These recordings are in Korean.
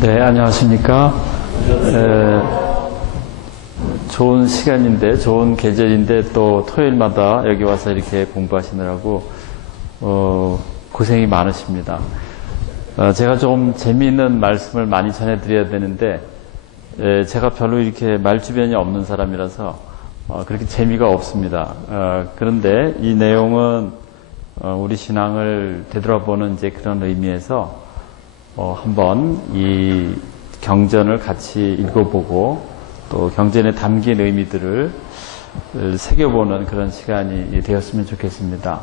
네, 안녕하십니까. 좋은 시간인데, 좋은 계절인데, 또 토요일마다 여기 와서 이렇게 공부하시느라고, 고생이 많으십니다. 제가 좀 재미있는 말씀을 많이 전해드려야 되는데, 제가 별로 이렇게 말주변이 없는 사람이라서, 그렇게 재미가 없습니다. 그런데 이 내용은, 우리 신앙을 되돌아보는 이제 그런 의미에서, 한번 이 경전을 같이 읽어보고 또 경전에 담긴 의미들을 새겨보는 그런 시간이 되었으면 좋겠습니다.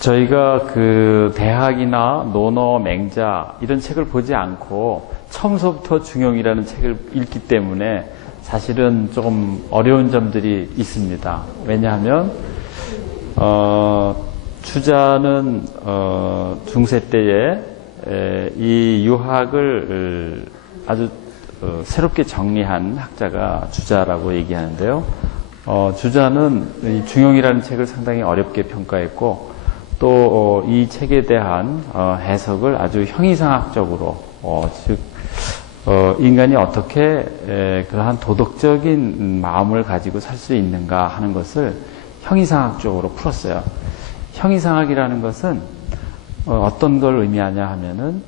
저희가 그 대학이나 논어, 맹자 이런 책을 보지 않고 처음서부터 중용이라는 책을 읽기 때문에 사실은 조금 어려운 점들이 있습니다. 왜냐하면 주자는 중세 때에 이 유학을 아주 새롭게 정리한 학자가 주자라고 얘기하는데요. 주자는 이 중용이라는 책을 상당히 어렵게 평가했고 또 이 책에 대한 해석을 아주 형이상학적으로 즉 인간이 어떻게 그러한 도덕적인 마음을 가지고 살 수 있는가 하는 것을 형이상학적으로 풀었어요. 형이상학이라는 것은 어떤 걸 의미하냐 하면은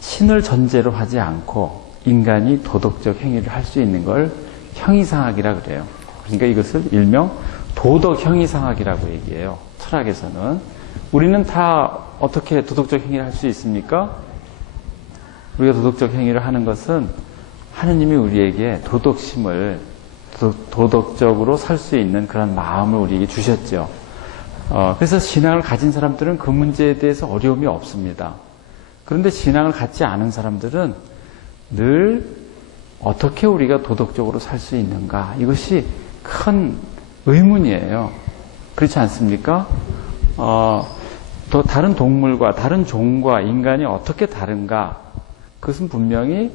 신을 전제로 하지 않고 인간이 도덕적 행위를 할 수 있는 걸 형이상학이라 그래요. 그러니까 이것을 일명 도덕 형이상학이라고 얘기해요. 철학에서는. 우리는 다 어떻게 도덕적 행위를 할 수 있습니까? 우리가 도덕적 행위를 하는 것은 하느님이 우리에게 도덕심을 도덕적으로 살 수 있는 그런 마음을 우리에게 주셨죠. 그래서 신앙을 가진 사람들은 그 문제에 대해서 어려움이 없습니다. 그런데 신앙을 갖지 않은 사람들은 늘 어떻게 우리가 도덕적으로 살 수 있는가 이것이 큰 의문이에요. 그렇지 않습니까? 또 다른 동물과 다른 종과 인간이 어떻게 다른가 그것은 분명히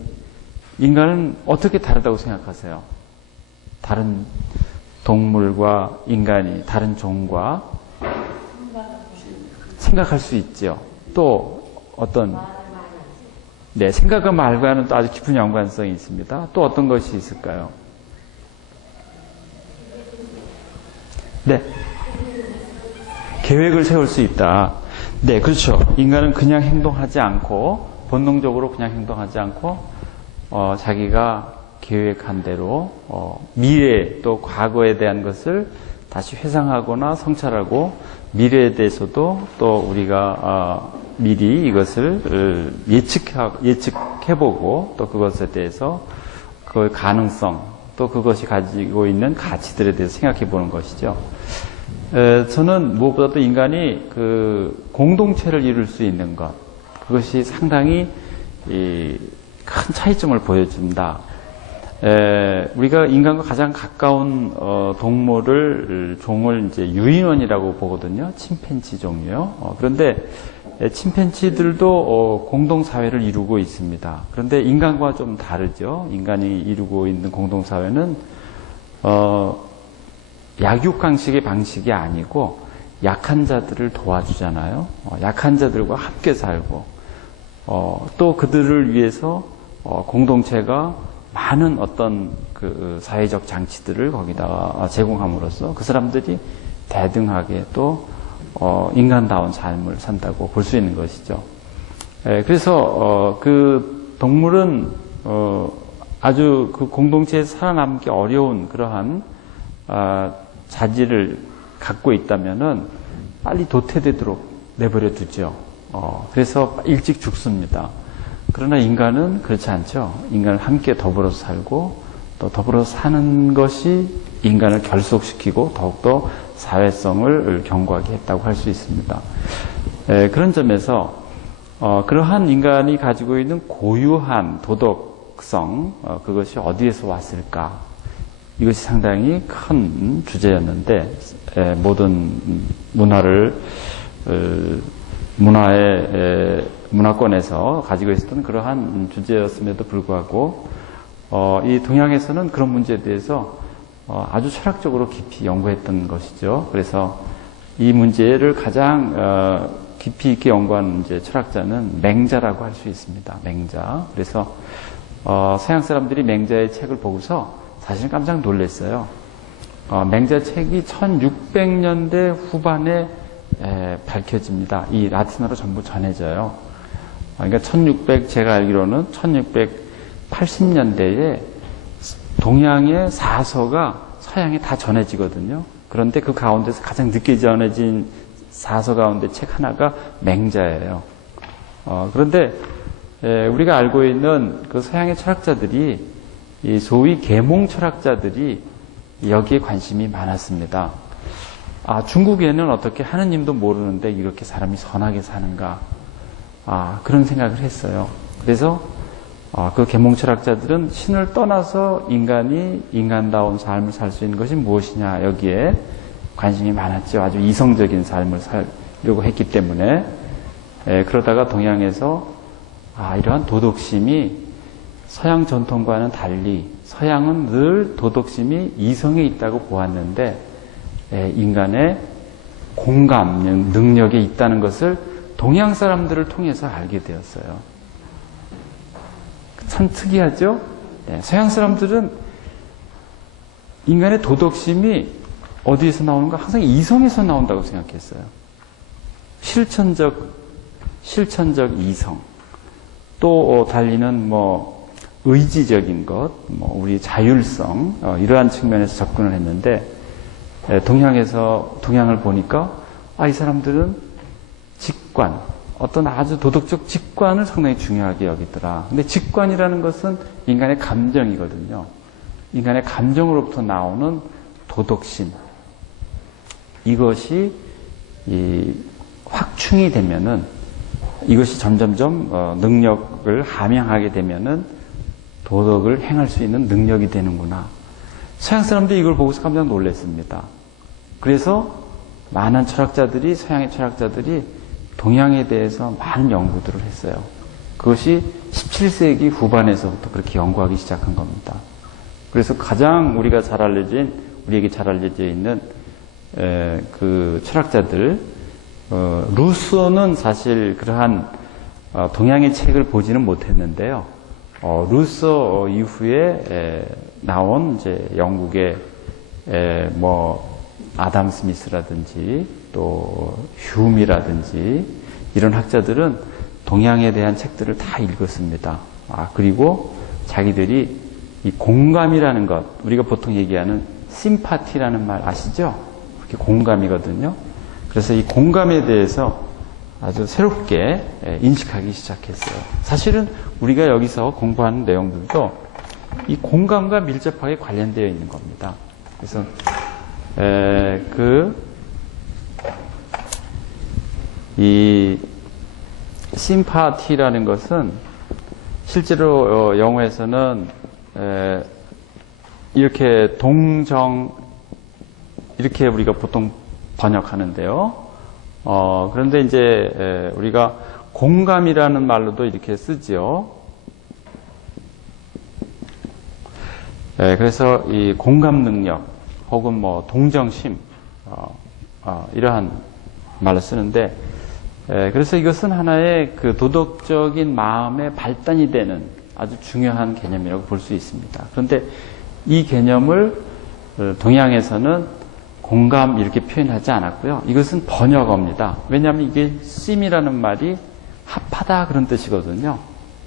인간은 어떻게 다르다고 생각하세요? 다른 동물과 인간이 다른 종과 생각할 수 있죠. 또 어떤 네, 생각과 말과는 또 아주 깊은 연관성이 있습니다. 또 어떤 것이 있을까요? 네. 계획을 세울 수 있다. 네, 그렇죠. 인간은 그냥 행동하지 않고 본능적으로 그냥 행동하지 않고 자기가 계획한 대로 미래 또 과거에 대한 것을 다시 회상하거나 성찰하고 미래에 대해서도 또 우리가 미리 이것을 예측해보고 또 그것에 대해서 그 가능성 또 그것이 가지고 있는 가치들에 대해서 생각해보는 것이죠. 저는 무엇보다도 인간이 그 공동체를 이룰 수 있는 것 그것이 상당히 큰 차이점을 보여준다. 우리가 인간과 가장 가까운 종을 이제 유인원이라고 보거든요. 침팬지 종류요. 그런데 침팬지들도 공동사회를 이루고 있습니다. 그런데 인간과 좀 다르죠. 인간이 이루고 있는 공동사회는 약육강식의 방식이 아니고 약한 자들을 도와주잖아요. 약한 자들과 함께 살고 또 그들을 위해서 공동체가 많은 어떤 그 사회적 장치들을 거기다가 제공함으로써 그 사람들이 대등하게 또 인간다운 삶을 산다고 볼 수 있는 것이죠. 그래서 그 동물은 아주 그 공동체에서 살아남기 어려운 그러한 자질을 갖고 있다면은 빨리 도태되도록 내버려 두죠. 그래서 일찍 죽습니다. 그러나 인간은 그렇지 않죠. 인간은 함께 더불어서 살고 또 더불어서 사는 것이 인간을 결속시키고 더욱더 사회성을 견고하게 했다고 할 수 있습니다. 그런 점에서 그러한 인간이 가지고 있는 고유한 도덕성 그것이 어디에서 왔을까? 이것이 상당히 큰 주제였는데 모든 문화권에서 가지고 있었던 그러한 주제였음에도 불구하고 이 동양에서는 그런 문제에 대해서 아주 철학적으로 깊이 연구했던 것이죠. 그래서 이 문제를 가장 깊이 있게 연구하는 이제 철학자는 맹자라고 할 수 있습니다. 맹자. 그래서 서양 사람들이 맹자의 책을 보고서 사실 깜짝 놀랐어요. 맹자 책이 1600년대 후반에 밝혀집니다. 이 라틴어로 전부 전해져요. 그러니까 제가 알기로는 1680년대에 동양의 사서가 서양에 다 전해지거든요. 그런데 그 가운데서 가장 늦게 전해진 사서 가운데 책 하나가 맹자예요. 그런데 우리가 알고 있는 그 서양의 철학자들이, 이 소위 계몽 철학자들이 여기에 관심이 많았습니다. 중국에는 어떻게 하느님도 모르는데 이렇게 사람이 선하게 사는가, 그런 생각을 했어요. 그래서 그 계몽 철학자들은 신을 떠나서 인간이 인간다운 삶을 살 수 있는 것이 무엇이냐, 여기에 관심이 많았죠. 아주 이성적인 삶을 살려고 했기 때문에. 그러다가 동양에서 이러한 도덕심이 서양 전통과는 달리 서양은 늘 도덕심이 이성에 있다고 보았는데 인간의 공감 능력에 있다는 것을 동양 사람들을 통해서 알게 되었어요. 참 특이하죠? 서양 사람들은 인간의 도덕심이 어디에서 나오는가? 항상 이성에서 나온다고 생각했어요. 실천적 이성. 또 달리는 의지적인 것, 우리 자율성, 이러한 측면에서 접근을 했는데, 동양을 보니까, 이 사람들은 직관, 어떤 아주 도덕적 직관을 상당히 중요하게 여기더라. 근데 직관이라는 것은 인간의 감정이거든요. 인간의 감정으로부터 나오는 도덕심. 이것이 확충이 되면은, 이것이 점점점 능력을 함양하게 되면은 도덕을 행할 수 있는 능력이 되는구나. 서양 사람들이 이걸 보고서 깜짝 놀랐습니다. 그래서 많은 철학자들이, 서양의 철학자들이 동양에 대해서 많은 연구들을 했어요. 그것이 17세기 후반에서부터 그렇게 연구하기 시작한 겁니다. 그래서 가장 우리에게 잘 알려져 있는 그 철학자들, 루소는 사실 그러한 동양의 책을 보지는 못했는데요. 루소 이후에 나온 이제 영국의 아담 스미스라든지 또 휴미라든지 이런 학자들은 동양에 대한 책들을 다 읽었습니다. 그리고 자기들이 이 공감이라는 것, 우리가 보통 얘기하는 심파티라는 말 아시죠? 그게 공감이거든요. 그래서 이 공감에 대해서 아주 새롭게 인식하기 시작했어요. 사실은 우리가 여기서 공부하는 내용들도 이 공감과 밀접하게 관련되어 있는 겁니다. 그래서 이 심파티라는 것은 실제로 영어에서는 이렇게 이렇게 우리가 보통 번역하는데요. 그런데 이제 우리가 공감이라는 말로도 이렇게 쓰지요. 그래서 이 공감 능력 혹은 동정심 이러한 말을 쓰는데, 그래서 이것은 하나의 그 도덕적인 마음의 발단이 되는 아주 중요한 개념이라고 볼 수 있습니다. 그런데 이 개념을 동양에서는 공감 이렇게 표현하지 않았고요. 이것은 번역어입니다. 왜냐하면 이게 심이라는 말이 합하다 그런 뜻이거든요.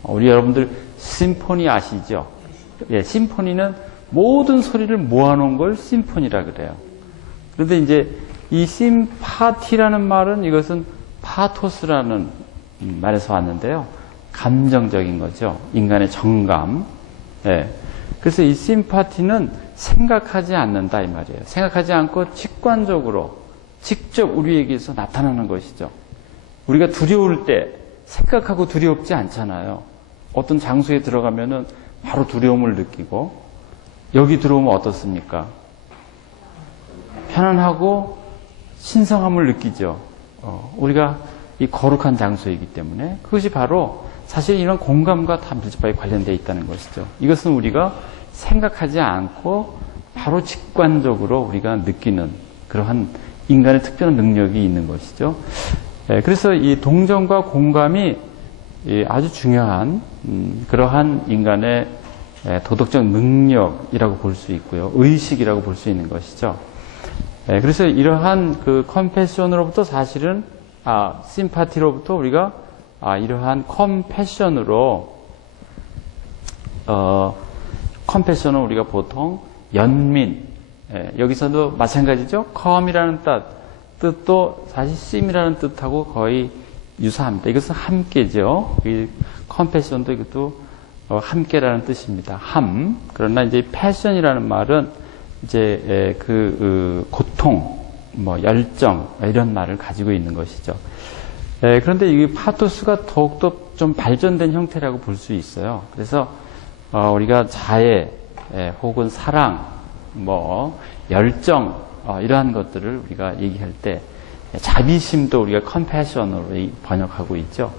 우리 여러분들 심포니 아시죠? 심포니는 모든 소리를 모아놓은 걸 심포니라 그래요. 그런데 이제 이 심파티라는 말은 이것은 파토스라는 말에서 왔는데요. 감정적인 거죠. 인간의 정감. 그래서 이 심파티는 생각하지 않는다 이 말이에요. 생각하지 않고 직관적으로 직접 우리에게서 나타나는 것이죠. 우리가 두려울 때 생각하고 두렵지 않잖아요. 어떤 장소에 들어가면은 바로 두려움을 느끼고, 여기 들어오면 어떻습니까? 편안하고 신성함을 느끼죠. 우리가 이 거룩한 장소이기 때문에 그것이 바로 사실 이런 공감과 다 밀접하게 관련되어 있다는 것이죠. 이것은 우리가 생각하지 않고 바로 직관적으로 우리가 느끼는 그러한 인간의 특별한 능력이 있는 것이죠. 그래서 이 동정과 공감이 아주 중요한 그러한 인간의 도덕적 능력이라고 볼 수 있고요. 의식이라고 볼 수 있는 것이죠. 그래서 이러한 그 컴패션으로부터 사실은 심파티로부터 우리가 이러한 컴패션으로 컴패션은 우리가 보통 연민, 여기서도 마찬가지죠. 컴이라는 뜻도 사실 심이라는 뜻하고 거의 유사합니다. 이것은 함께죠. 이 컴패션도 이것도 함께라는 뜻입니다. 그러나 이제 패션이라는 말은 이제 고통, 열정 이런 말을 가지고 있는 것이죠. 그런데 이 파토스가 더욱더 좀 발전된 형태라고 볼 수 있어요. 그래서 우리가 자애 혹은 사랑, 열정 이러한 것들을 우리가 얘기할 때 자비심도 우리가 컴패션으로 번역하고 있죠.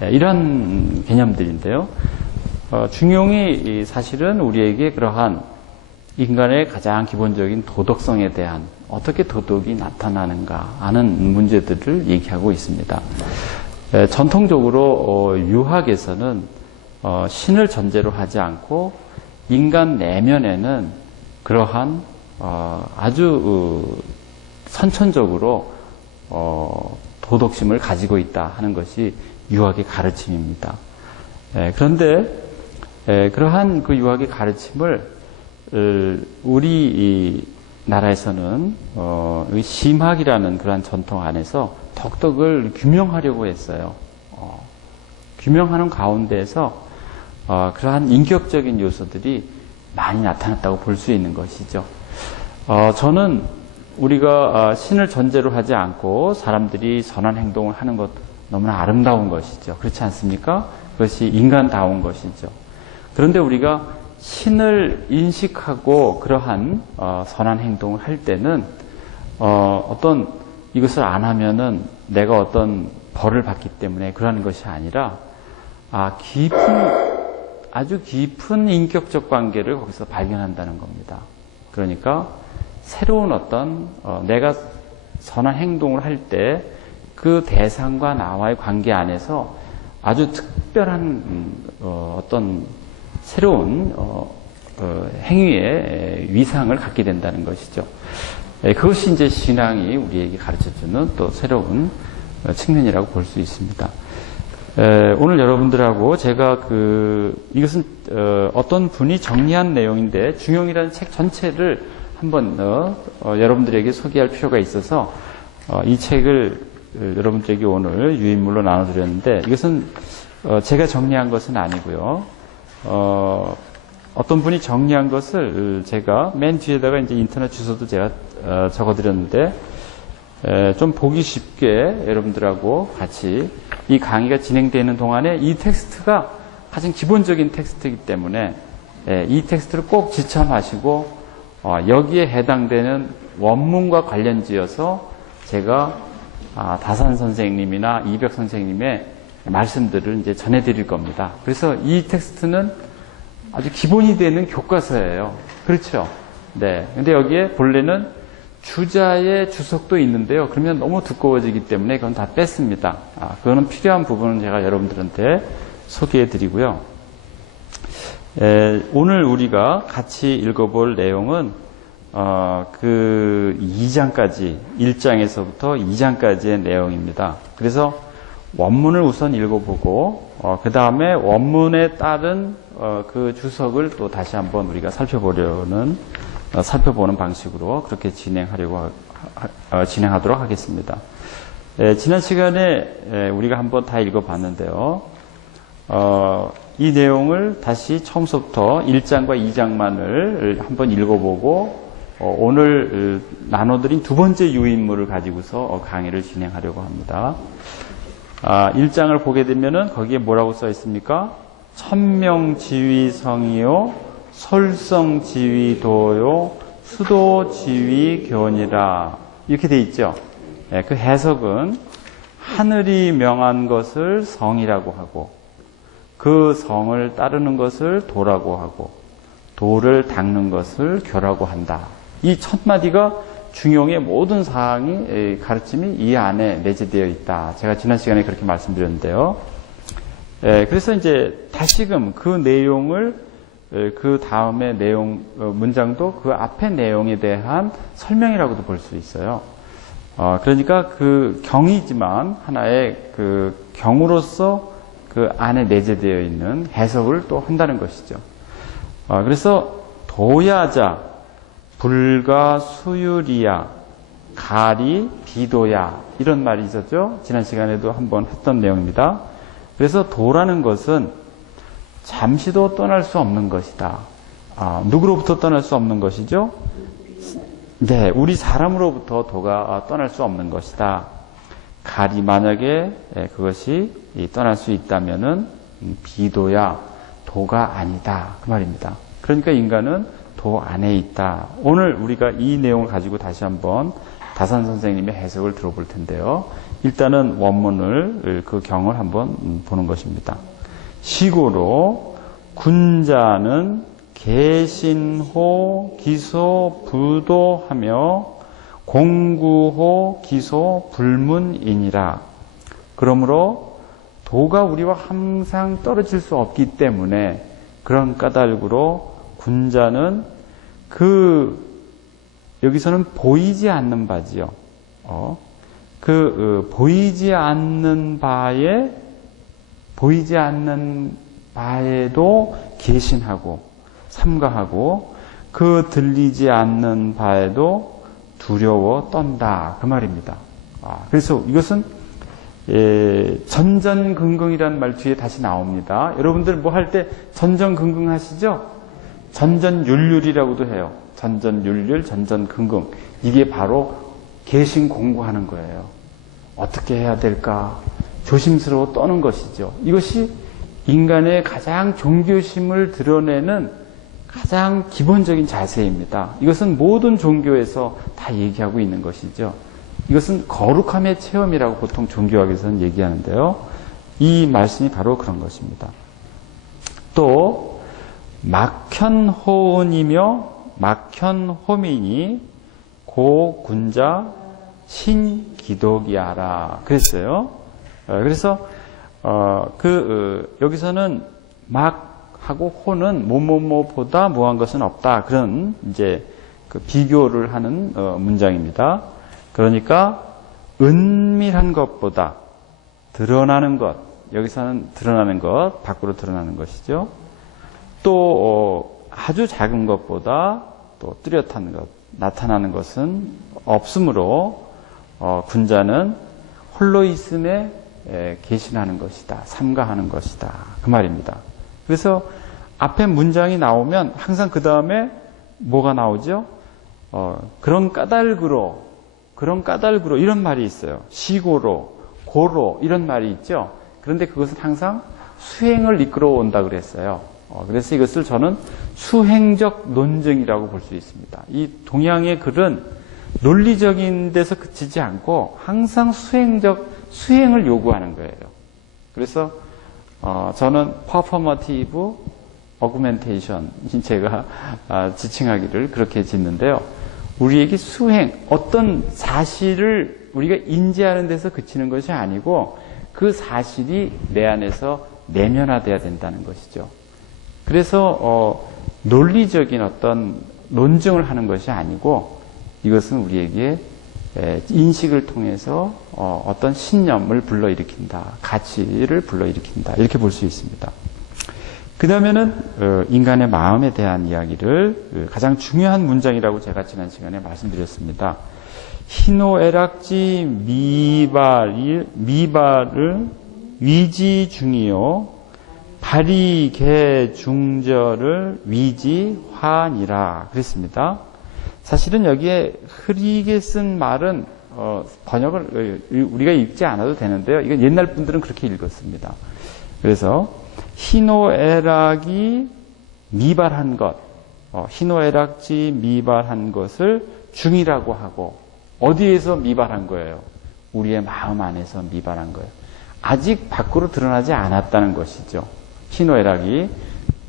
이런 개념들인데요. 중용이 사실은 우리에게 그러한 인간의 가장 기본적인 도덕성에 대한 어떻게 도덕이 나타나는가 하는 문제들을 얘기하고 있습니다. 전통적으로 유학에서는 신을 전제로 하지 않고 인간 내면에는 그러한 아주 선천적으로 도덕심을 가지고 있다 하는 것이 유학의 가르침입니다. 그런데 그러한 그 유학의 가르침을 우리 나라에서는 심학이라는 그러한 전통 안에서 더욱더 그걸 규명하려고 했어요. 규명하는 가운데에서 그러한 인격적인 요소들이 많이 나타났다고 볼 수 있는 것이죠. 저는 우리가 신을 전제로 하지 않고 사람들이 선한 행동을 하는 것 너무나 아름다운 것이죠. 그렇지 않습니까? 그것이 인간다운 것이죠. 그런데 우리가 신을 인식하고 그러한 선한 행동을 할 때는 어떤 이것을 안 하면은 내가 어떤 벌을 받기 때문에 그러는 것이 아니라 아주 깊은 인격적 관계를 거기서 발견한다는 겁니다. 그러니까 새로운 어떤 내가 선한 행동을 할 때 그 대상과 나와의 관계 안에서 아주 특별한 어떤 새로운 행위의 위상을 갖게 된다는 것이죠. 그것이 이제 신앙이 우리에게 가르쳐주는 또 새로운 측면이라고 볼 수 있습니다. 오늘 여러분들하고 제가 이것은 어떤 분이 정리한 내용인데 중용이라는 책 전체를 한번 여러분들에게 소개할 필요가 있어서 이 책을 여러분들에게 오늘 유인물로 나눠드렸는데 이것은 제가 정리한 것은 아니고요. 어떤 분이 정리한 것을 제가 맨 뒤에다가 이제 인터넷 주소도 제가 적어드렸는데 좀 보기 쉽게 여러분들하고 같이 이 강의가 진행되는 동안에 이 텍스트가 가장 기본적인 텍스트이기 때문에 이 텍스트를 꼭 지참하시고 여기에 해당되는 원문과 관련지어서 제가 다산 선생님이나 이백 선생님의 말씀들을 이제 전해드릴 겁니다. 그래서 이 텍스트는 아주 기본이 되는 교과서예요. 그렇죠? 네. 근데 여기에 본래는 주자의 주석도 있는데요. 그러면 너무 두꺼워지기 때문에 그건 다 뺐습니다. 그거는 필요한 부분은 제가 여러분들한테 소개해 드리고요. 오늘 우리가 같이 읽어볼 내용은 그 2장까지, 1장에서부터 2장까지의 내용입니다. 그래서 원문을 우선 읽어보고, 그 다음에 원문에 따른 그 주석을 또 다시 한번 우리가 살펴보는 방식으로 그렇게 진행하도록 하겠습니다. 지난 시간에 우리가 한번 다 읽어봤는데요. 이 내용을 다시 처음부터 1장과 2장만을 한번 읽어보고 오늘 나눠드린 두 번째 유인물을 가지고서 강의를 진행하려고 합니다. 1장을 보게 되면은 거기에 뭐라고 써 있습니까? 천명지위성이요 설성지위도요 수도지위견이라 이렇게 돼 있죠. 그 해석은 하늘이 명한 것을 성이라고 하고 그 성을 따르는 것을 도라고 하고 도를 닦는 것을 교라고 한다. 이 첫 마디가 중용의 모든 사항이 가르침이 이 안에 내재되어 있다. 제가 지난 시간에 그렇게 말씀드렸는데요. 그래서 이제 다시금 그 내용을 그 다음의 내용 문장도 그 앞의 내용에 대한 설명이라고도 볼 수 있어요. 그러니까 그 경이지만 하나의 그 경으로서 그 안에 내재되어 있는 해석을 또 한다는 것이죠. 그래서 도야자, 불가 수유리야, 가리 비도야 이런 말이 있었죠. 지난 시간에도 한번 했던 내용입니다. 그래서 도라는 것은 잠시도 떠날 수 없는 것이다. 누구로부터 떠날 수 없는 것이죠? 네, 우리 사람으로부터 도가 떠날 수 없는 것이다. 가리 만약에 그것이 떠날 수 있다면은 비도야, 도가 아니다. 그 말입니다. 그러니까 인간은 도 안에 있다. 오늘 우리가 이 내용을 가지고 다시 한번 다산 선생님의 해석을 들어볼 텐데요. 일단은 원문을 그 경을 한번 보는 것입니다. 시고로 군자는 개신호 기소 부도하며 공구호 기소 불문이니라. 그러므로 도가 우리와 항상 떨어질 수 없기 때문에 그런 까닭으로 군자는 여기서는 보이지 않는 바지요. 보이지 않는 바에도 개신하고 삼가하고 그 들리지 않는 바에도 두려워 떤다. 그 말입니다. 그래서 이것은 전전긍긍이라는 말 뒤에 다시 나옵니다. 여러분들 뭐 할 때 전전긍긍 하시죠? 전전율률이라고도 해요. 전전율률, 전전긍긍. 이게 바로 개신 공부하는 거예요. 어떻게 해야 될까? 조심스러워 떠는 것이죠. 이것이 인간의 가장 종교심을 드러내는 가장 기본적인 자세입니다. 이것은 모든 종교에서 다 얘기하고 있는 것이죠. 이것은 거룩함의 체험이라고 보통 종교학에서는 얘기하는데요. 이 말씀이 바로 그런 것입니다. 또 막현호은이며 막현호민이 고군자 신기독이하라 그랬어요. 그래서 여기서는 막하고 호는 뭐뭐뭐보다 뭐한 것은 없다. 그런 이제 그 비교를 하는 문장입니다. 그러니까 은밀한 것보다 드러나는 것, 여기서는 드러나는 것, 밖으로 드러나는 것이죠. 또 아주 작은 것보다 또 뚜렷한 것, 나타나는 것은 없으므로 군자는 홀로 있음에 개신하는 것이다. 삼가하는 것이다. 그 말입니다. 그래서 앞에 문장이 나오면 항상 그 다음에 뭐가 나오죠? 그런 까닭으로 이런 말이 있어요. 시고로, 고로 이런 말이 있죠. 그런데 그것은 항상 수행을 이끌어온다 그랬어요. 그래서 이것을 저는 수행적 논증이라고 볼 수 있습니다. 이 동양의 글은 논리적인 데서 그치지 않고 항상 수행을 요구하는 거예요. 그래서 저는 퍼포머티브 어구멘테이션 제가 지칭하기를 그렇게 짓는데요. 우리에게 수행, 어떤 사실을 우리가 인지하는 데서 그치는 것이 아니고 그 사실이 내 안에서 내면화돼야 된다는 것이죠. 그래서 논리적인 어떤 논증을 하는 것이 아니고 이것은 우리에게 인식을 통해서 어떤 신념을 불러일으킨다. 가치를 불러일으킨다. 이렇게 볼 수 있습니다. 그 다음에는 인간의 마음에 대한 이야기를 가장 중요한 문장이라고 제가 지난 시간에 말씀드렸습니다. 희노애락지 미발을 위지 중이요 발이개 중절을 위지환이라 그랬습니다. 사실은 여기에 흐리게 쓴 말은 번역을 우리가 읽지 않아도 되는데요. 이건 옛날 분들은 그렇게 읽었습니다. 그래서 희노애락이 미발한 것, 희노애락지 미발한 것을 중이라고 하고 어디에서 미발한 거예요? 우리의 마음 안에서 미발한 거예요. 아직 밖으로 드러나지 않았다는 것이죠. 희노애락이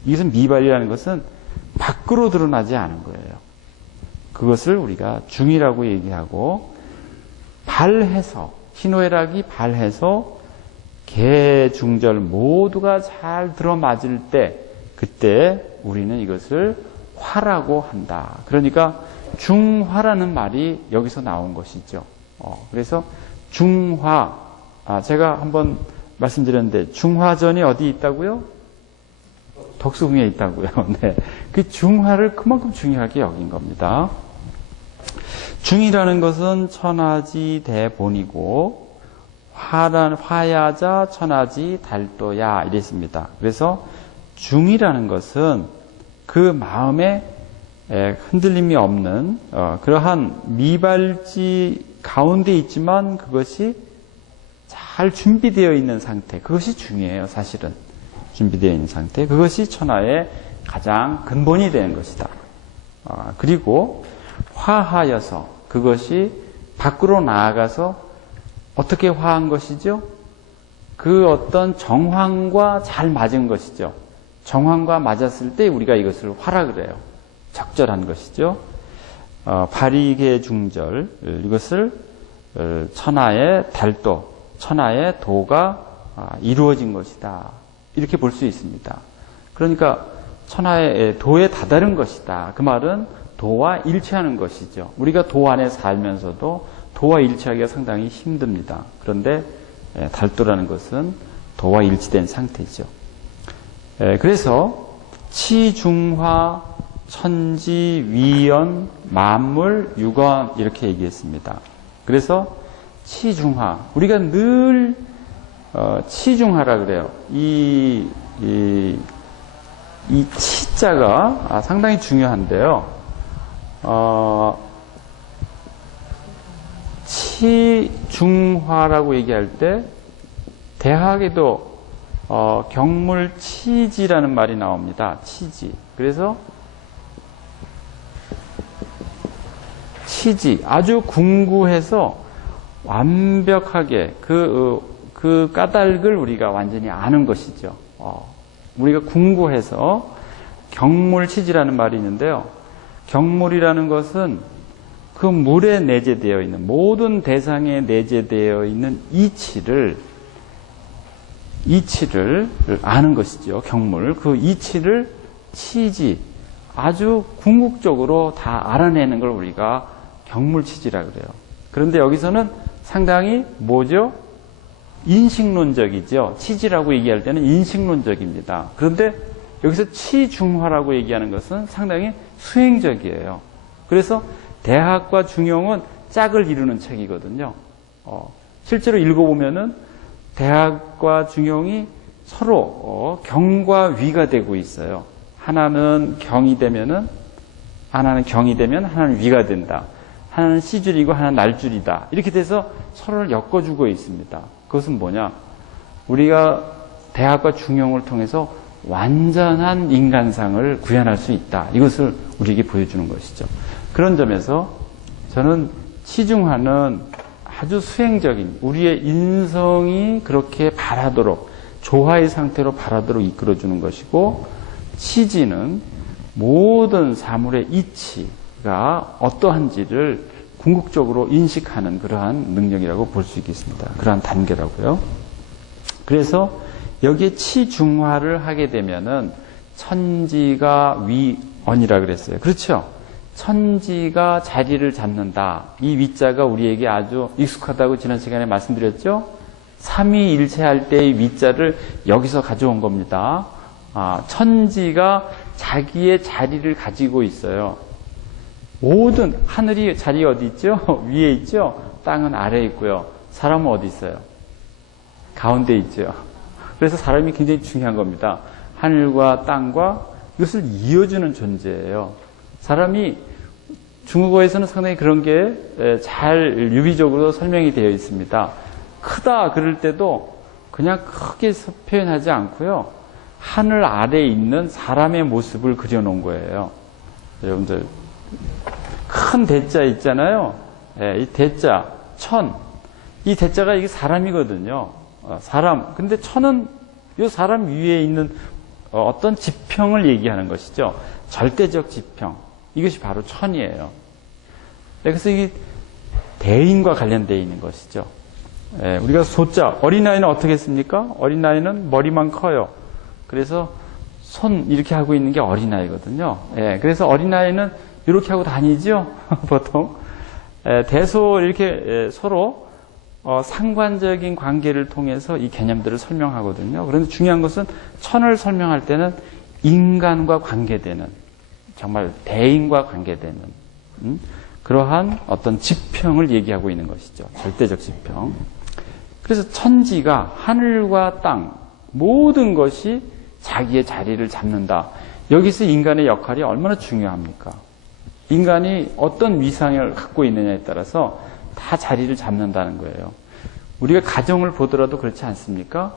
이것은 미발이라는 것은 밖으로 드러나지 않은 거예요. 그것을 우리가 중이라고 얘기하고, 발해서, 희노애락이 발해서 개중절 모두가 잘 들어맞을 때, 그때 우리는 이것을 화라고 한다. 그러니까 중화라는 말이 여기서 나온 것이죠. 그래서 중화, 제가 한번 말씀드렸는데 중화전이 어디 있다고요? 덕수궁에 있다고요. 네. 그 중화를 그만큼 중요하게 여긴 겁니다. 중이라는 것은 천하지 대본이고, 화야자 천하지 달도야 이랬습니다. 그래서 중이라는 것은 그 마음에 흔들림이 없는 그러한 미발지 가운데 있지만 그것이 잘 준비되어 있는 상태, 그것이 중요해요. 사실은 준비되어 있는 상태, 그것이 천하의 가장 근본이 되는 것이다. 그리고 화하여서, 그것이 밖으로 나아가서 어떻게 화한 것이죠? 그 어떤 정황과 잘 맞은 것이죠. 정황과 맞았을 때 우리가 이것을 화라 그래요. 적절한 것이죠. 발이계 중절, 이것을 천하의 달도, 천하의 도가 이루어진 것이다. 이렇게 볼 수 있습니다. 그러니까 천하의 도에 다다른 것이다. 그 말은 도와 일치하는 것이죠. 우리가 도 안에 살면서도 도와 일치하기가 상당히 힘듭니다. 그런데 달도라는 것은 도와 일치된 상태죠. 그래서 치중화, 천지, 위연, 만물, 유건 이렇게 얘기했습니다. 그래서 치중화, 우리가 늘 치중하라 그래요. 이 치자가 상당히 중요한데요. 치중화라고 얘기할 때 대학에도 경물치지라는 말이 나옵니다. 치지. 그래서 치지, 아주 궁구해서 완벽하게 그 까닭을 우리가 완전히 아는 것이죠. 우리가 궁구해서 경물치지라는 말이 있는데요. 경물이라는 것은 그 물에 내재되어 있는, 모든 대상에 내재되어 있는 이치를 아는 것이죠. 경물. 그 이치를 치지, 아주 궁극적으로 다 알아내는 걸 우리가 경물치지라 그래요. 그런데 여기서는 상당히 뭐죠? 인식론적이죠. 치지라고 얘기할 때는 인식론적입니다. 그런데 여기서 치중화라고 얘기하는 것은 상당히 수행적이에요. 그래서 대학과 중용은 짝을 이루는 책이거든요. 실제로 읽어보면은 대학과 중용이 서로 경과 위가 되고 있어요. 하나는 경이 되면 하나는 위가 된다. 하나는 시줄이고 하나는 날줄이다. 이렇게 돼서 서로를 엮어주고 있습니다. 그것은 뭐냐? 우리가 대학과 중용을 통해서 완전한 인간상을 구현할 수 있다. 이것을 우리에게 보여주는 것이죠. 그런 점에서 저는 치중화는 아주 수행적인, 우리의 인성이 그렇게 바라도록, 조화의 상태로 바라도록 이끌어주는 것이고, 치지는 모든 사물의 이치가 어떠한지를 궁극적으로 인식하는 그러한 능력이라고 볼 수 있겠습니다. 그러한 단계라고요. 그래서 여기에 치중화를 하게 되면은 천지가 위언이라 그랬어요. 그렇죠? 천지가 자리를 잡는다. 이 위자가 우리에게 아주 익숙하다고 지난 시간에 말씀드렸죠? 삼위일체할 때의 위자를 여기서 가져온 겁니다. 천지가 자기의 자리를 가지고 있어요. 모든 하늘이 자리 어디 있죠? 위에 있죠? 땅은 아래에 있고요. 사람은 어디 있어요? 가운데 있죠. 그래서 사람이 굉장히 중요한 겁니다. 하늘과 땅과 이것을 이어주는 존재예요. 사람이 중국어에서는 상당히 그런 게 잘 유비적으로 설명이 되어 있습니다. 크다 그럴 때도 그냥 크게 표현하지 않고요. 하늘 아래에 있는 사람의 모습을 그려놓은 거예요. 여러분들 큰 대자 있잖아요. 이 대자, 천. 이 대자가 이게 사람이거든요. 사람. 근데 천은 이 사람 위에 있는 어떤 지평을 얘기하는 것이죠. 절대적 지평. 이것이 바로 천이에요. 그래서 이게 대인과 관련되어 있는 것이죠. 우리가 소자, 어린아이는 어떻게 했습니까? 어린아이는 머리만 커요. 그래서 손 이렇게 하고 있는 게 어린아이거든요. 그래서 어린아이는 이렇게 하고 다니죠. 보통. 대소 이렇게 서로 상관적인 관계를 통해서 이 개념들을 설명하거든요. 그런데 중요한 것은 천을 설명할 때는 인간과 관계되는, 정말 대인과 관계되는 그러한 어떤 지평을 얘기하고 있는 것이죠. 절대적 지평. 그래서 천지가 하늘과 땅 모든 것이 자기의 자리를 잡는다. 여기서 인간의 역할이 얼마나 중요합니까? 인간이 어떤 위상을 갖고 있느냐에 따라서 다 자리를 잡는다는 거예요. 우리가 가정을 보더라도 그렇지 않습니까?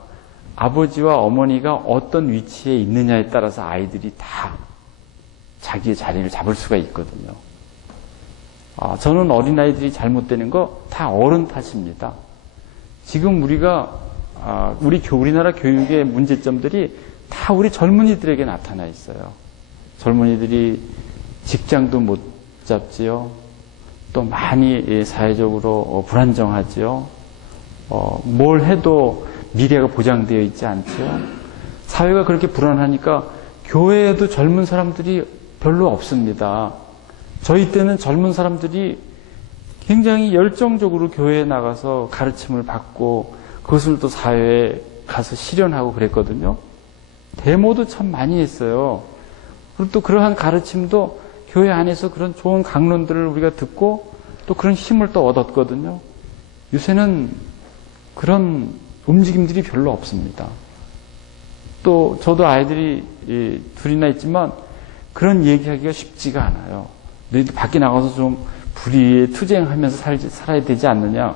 아버지와 어머니가 어떤 위치에 있느냐에 따라서 아이들이 다 자기의 자리를 잡을 수가 있거든요. 저는 어린아이들이 잘못되는 거 다 어른 탓입니다. 지금 우리나라 교육의 문제점들이 다 우리 젊은이들에게 나타나 있어요. 젊은이들이 직장도 못 잡지요. 또 많이 사회적으로 불안정하지요. 뭘 해도 미래가 보장되어 있지 않죠. 사회가 그렇게 불안하니까 교회에도 젊은 사람들이 별로 없습니다. 저희 때는 젊은 사람들이 굉장히 열정적으로 교회에 나가서 가르침을 받고 그것을 또 사회에 가서 실현하고 그랬거든요. 데모도 참 많이 했어요. 그리고 또 그러한 가르침도 교회 안에서 그런 좋은 강론들을 우리가 듣고 또 그런 힘을 또 얻었거든요. 요새는 그런 움직임들이 별로 없습니다. 또 저도 아이들이 둘이나 있지만 그런 얘기하기가 쉽지가 않아요. 너희도 밖에 나가서 좀 불의에 투쟁하면서 살아야 되지 않느냐?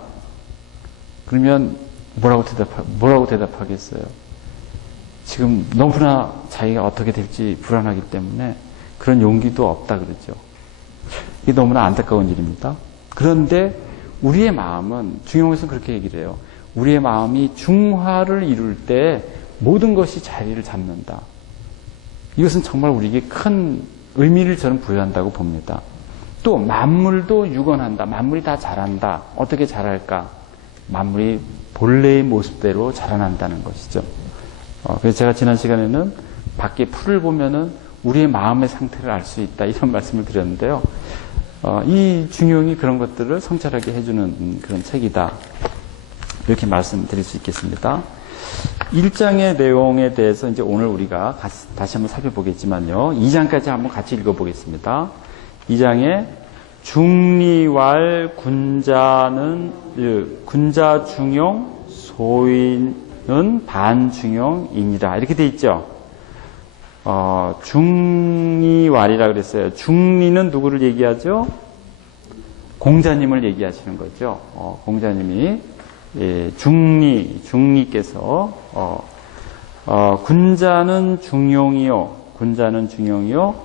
그러면 뭐라고 대답하겠어요? 지금 너무나 자기가 어떻게 될지 불안하기 때문에 그런 용기도 없다 그러죠. 이게 너무나 안타까운 일입니다. 그런데 우리의 마음은, 중용에서는 그렇게 얘기를 해요. 우리의 마음이 중화를 이룰 때 모든 것이 자리를 잡는다. 이것은 정말 우리에게 큰 의미를 저는 부여한다고 봅니다. 또 만물도 유건한다. 만물이 다 자란다. 어떻게 자랄까? 만물이 본래의 모습대로 자라난다는 것이죠. 그래서 제가 지난 시간에는 밖에 풀을 보면은 우리의 마음의 상태를 알 수 있다. 이런 말씀을 드렸는데요. 이 중용이 그런 것들을 성찰하게 해주는 그런 책이다. 이렇게 말씀드릴 수 있겠습니다. 1장의 내용에 대해서 이제 오늘 우리가 다시 한번 살펴보겠지만요. 2장까지 한번 같이 읽어보겠습니다. 2장에 중리왈 군자 중용 소인은 반중용이니라. 이렇게 돼 있죠. 중리왈이라 그랬어요. 중리는 누구를 얘기하죠? 공자님을 얘기하시는 거죠. 공자님이 중리께서 군자는 중용이요,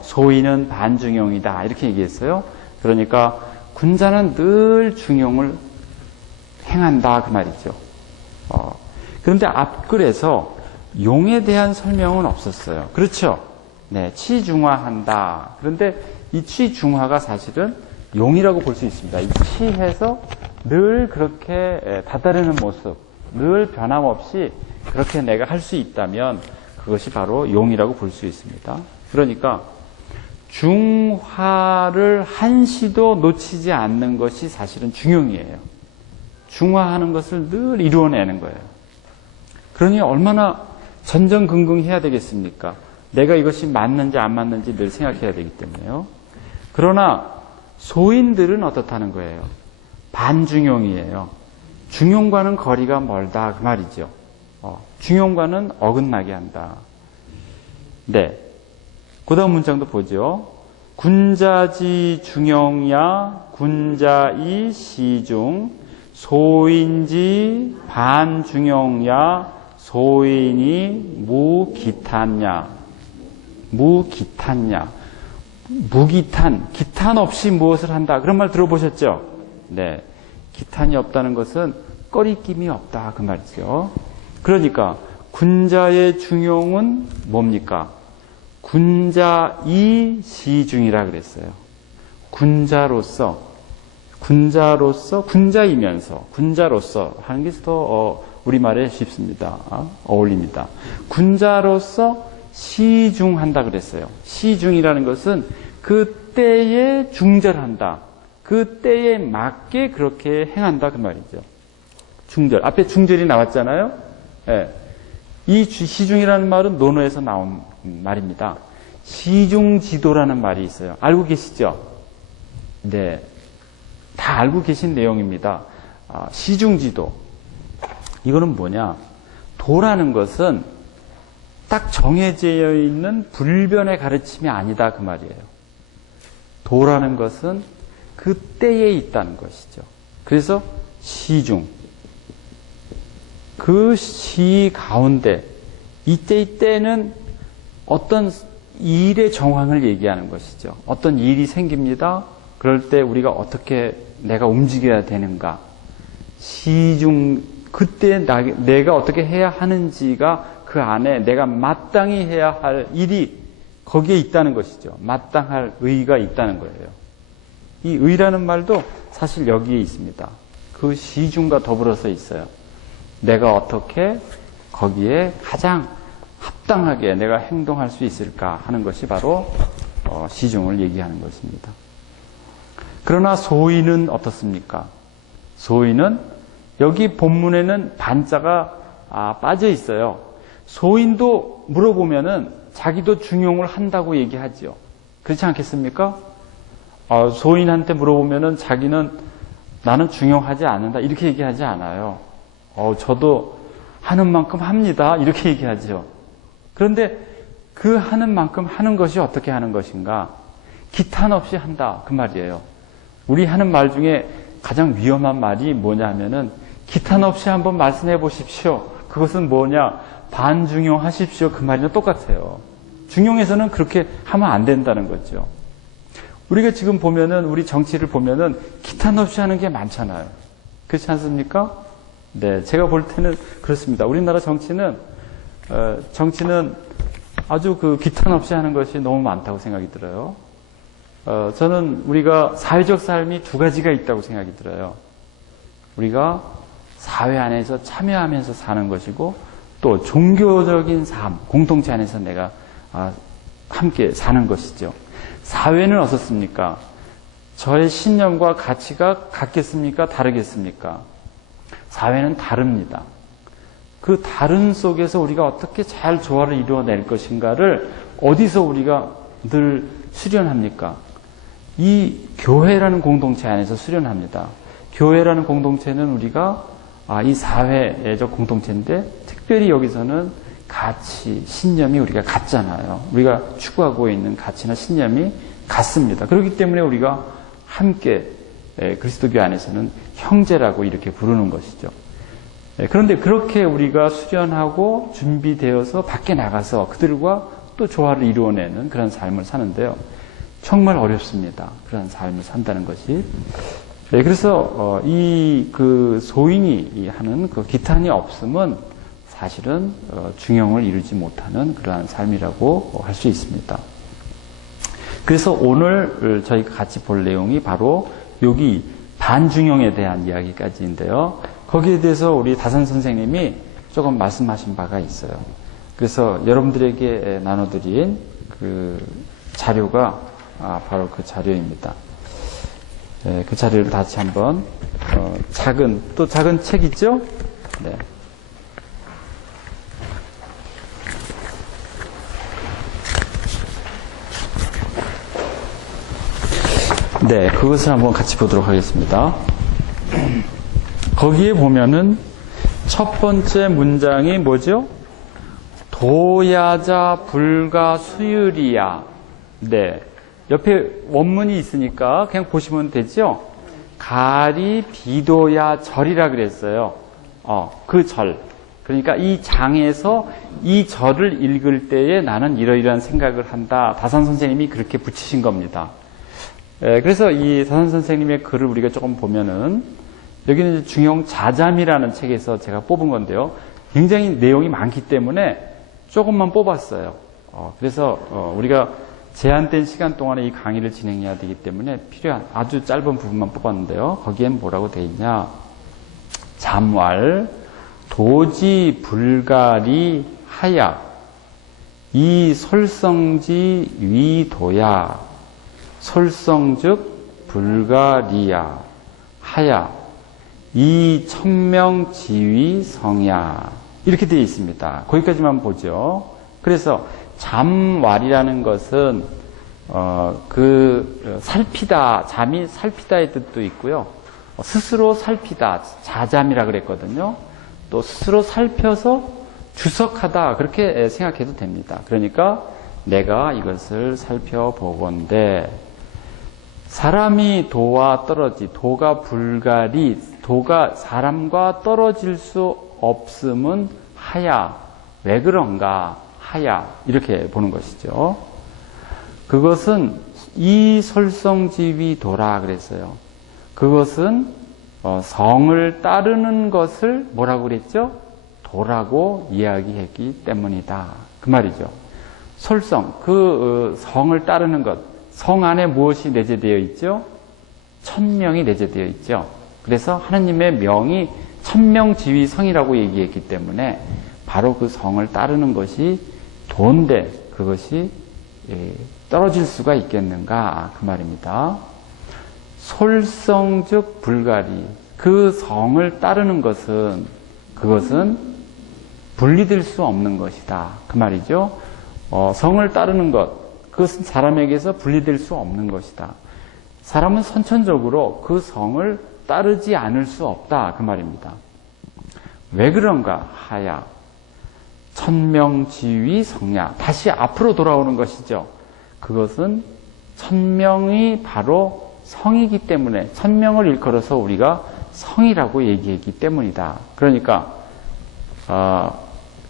소인은 반중용이다 이렇게 얘기했어요. 그러니까 군자는 늘 중용을 행한다 그 말이죠. 그런데 앞글에서 용에 대한 설명은 없었어요. 그렇죠? 네, 치중화한다. 그런데 이 치중화가 사실은 용이라고 볼 수 있습니다. 이 치해서 늘 그렇게 다다르는 모습, 늘 변함없이 그렇게 내가 할 수 있다면 그것이 바로 용이라고 볼 수 있습니다. 그러니까 중화를 한시도 놓치지 않는 것이 사실은 중용이에요. 중화하는 것을 늘 이루어내는 거예요. 그러니 얼마나 전전긍긍해야 되겠습니까? 내가 이것이 맞는지 안 맞는지 늘 생각해야 되기 때문에요. 그러나 소인들은 어떻다는 거예요? 반중용이에요. 중용과는 거리가 멀다 그 말이죠. 중용과는 어긋나게 한다. 네. 그 다음 문장도 보죠. 군자지 중용야 군자이 시중 소인지 반중용야 소인이 무기탄냐. 무기탄, 기탄 없이 무엇을 한다. 그런 말 들어보셨죠? 네. 기탄이 없다는 것은 꺼리낌이 없다. 그 말이죠. 그러니까 군자의 중용은 뭡니까? 군자이 시중이라 그랬어요. 군자로서 군자로서 하는 게 더 우리말에 쉽습니다. 어울립니다. 군자로서 시중한다 그랬어요. 시중이라는 것은 그 때에 중절한다. 그 때에 맞게 그렇게 행한다 그 말이죠. 중절. 앞에 중절이 나왔잖아요. 예. 이 시중이라는 말은 논어에서 나온 말입니다. 시중지도라는 말이 있어요. 알고 계시죠? 네. 다 알고 계신 내용입니다. 시중지도. 이거는 뭐냐? 도라는 것은 딱 정해져 있는 불변의 가르침이 아니다 그 말이에요. 도라는 것은 그 때에 있다는 것이죠. 그래서 시중. 그 시 가운데 이때는 어떤 일의 정황을 얘기하는 것이죠. 어떤 일이 생깁니다. 그럴 때 우리가 어떻게 내가 움직여야 되는가. 시중 그때 내가 어떻게 해야 하는지가 그 안에 내가 마땅히 해야 할 일이 거기에 있다는 것이죠. 마땅할 의가 있다는 거예요. 이 의라는 말도 사실 여기에 있습니다. 그 시중과 더불어서 있어요. 내가 어떻게 거기에 가장 합당하게 내가 행동할 수 있을까 하는 것이 바로 시중을 얘기하는 것입니다. 그러나 소인은 어떻습니까? 소인은 여기 본문에는 반자가 빠져 있어요. 소인도 물어보면은 자기도 중용을 한다고 얘기하지요. 그렇지 않겠습니까? 소인한테 물어보면은 자기는 나는 중용하지 않는다 이렇게 얘기하지 않아요. 저도 하는 만큼 합니다 이렇게 얘기하죠. 그런데 그 하는 만큼 하는 것이 어떻게 하는 것인가? 기탄 없이 한다 그 말이에요. 우리 하는 말 중에 가장 위험한 말이 뭐냐면은 기탄 없이 한번 말씀해 보십시오. 그것은 뭐냐? 반중용하십시오. 그 말이랑 똑같아요. 중용에서는 그렇게 하면 안 된다는 거죠. 우리가 지금 보면은 우리 정치를 보면은 기탄 없이 하는 게 많잖아요. 그렇지 않습니까? 네, 제가 볼 때는 그렇습니다. 우리나라 정치는 아주 그 기탄 없이 하는 것이 너무 많다고 생각이 들어요. 저는 우리가 사회적 삶이 두 가지가 있다고 생각이 들어요. 우리가 사회 안에서 참여하면서 사는 것이고 또 종교적인 삶, 공동체 안에서 내가 함께 사는 것이죠. 사회는 어떻습니까? 저의 신념과 가치가 같겠습니까? 다르겠습니까? 사회는 다릅니다. 그 다른 속에서 우리가 어떻게 잘 조화를 이루어낼 것인가를 어디서 우리가 늘 수련합니까? 이 교회라는 공동체 안에서 수련합니다. 교회라는 공동체는 우리가 이 사회적 공동체인데 특별히 여기서는 가치, 신념이 우리가 같잖아요. 우리가 추구하고 있는 가치나 신념이 같습니다. 그렇기 때문에 우리가 함께 그리스도교 안에서는 형제라고 이렇게 부르는 것이죠. 그런데 그렇게 우리가 수련하고 준비되어서 밖에 나가서 그들과 또 조화를 이루어내는 그런 삶을 사는데요. 정말 어렵습니다. 그런 삶을 산다는 것이. 그래서 그 소인이 하는 그 기탄이 없음은 사실은 중용을 이루지 못하는 그러한 삶이라고 할 수 있습니다. 그래서 오늘 저희가 같이 볼 내용이 바로 여기 반중용에 대한 이야기까지인데요. 거기에 대해서 우리 다산 선생님이 조금 말씀하신 바가 있어요. 그래서 여러분들에게 나눠드린 그 자료가 바로 그 자료입니다. 그 자료를 다시 한번 작은 책 있죠? 네. 네, 그것을 한번 같이 보도록 하겠습니다. 거기에 보면은 첫 번째 문장이 뭐죠? 도야자 불가 수율이야. 네. 옆에 원문이 있으니까 그냥 보시면 되죠? 가리 비도야 절이라 그랬어요. 그 절. 그러니까 이 장에서 이 절을 읽을 때에 나는 이러이러한 생각을 한다. 다산 선생님이 그렇게 붙이신 겁니다. 그래서 이 다산 선생님의 글을 우리가 조금 보면은 여기는 이제 중용 자잠이라는 책에서 제가 뽑은 건데요. 굉장히 내용이 많기 때문에 조금만 뽑았어요. 그래서 우리가 제한된 시간 동안에 이 강의를 진행해야 되기 때문에 필요한 아주 짧은 부분만 뽑았는데요. 거기엔 뭐라고 돼 있냐. 잠왈 도지 불가리 하야 이 솔성지 위도야 솔성즉 불가리야 하야 이 천명지위 성야 이렇게 되어 있습니다. 거기까지만 보죠. 그래서 잠왈이라는 것은 살피다, 잠이 살피다의 뜻도 있고요. 스스로 살피다, 자잠이라 그랬거든요. 또 스스로 살펴서 주석하다 그렇게 생각해도 됩니다. 그러니까 내가 이것을 살펴보건대 사람이 도와 도가 불가리, 도가 사람과 떨어질 수 없음은 하야. 왜 그런가? 하야. 이렇게 보는 것이죠. 그것은 이 솔성지위 도라 그랬어요. 그것은 성을 따르는 것을 뭐라고 그랬죠? 도라고 이야기했기 때문이다. 그 말이죠. 솔성, 성을 따르는 것. 성 안에 무엇이 내재되어 있죠? 천명이 내재되어 있죠. 그래서 하나님의 명이 천명지위성이라고 얘기했기 때문에 바로 그 성을 따르는 것이 도인데 그것이 떨어질 수가 있겠는가 그 말입니다. 솔성즉 불가리 그 성을 따르는 것은 그것은 분리될 수 없는 것이다 그 말이죠. 성을 따르는 것 그것은 사람에게서 분리될 수 없는 것이다. 사람은 선천적으로 그 성을 따르지 않을 수 없다 그 말입니다. 왜 그런가 하야 천명지위 성야 다시 앞으로 돌아오는 것이죠. 그것은 천명이 바로 성이기 때문에 천명을 일컬어서 우리가 성이라고 얘기했기 때문이다. 그러니까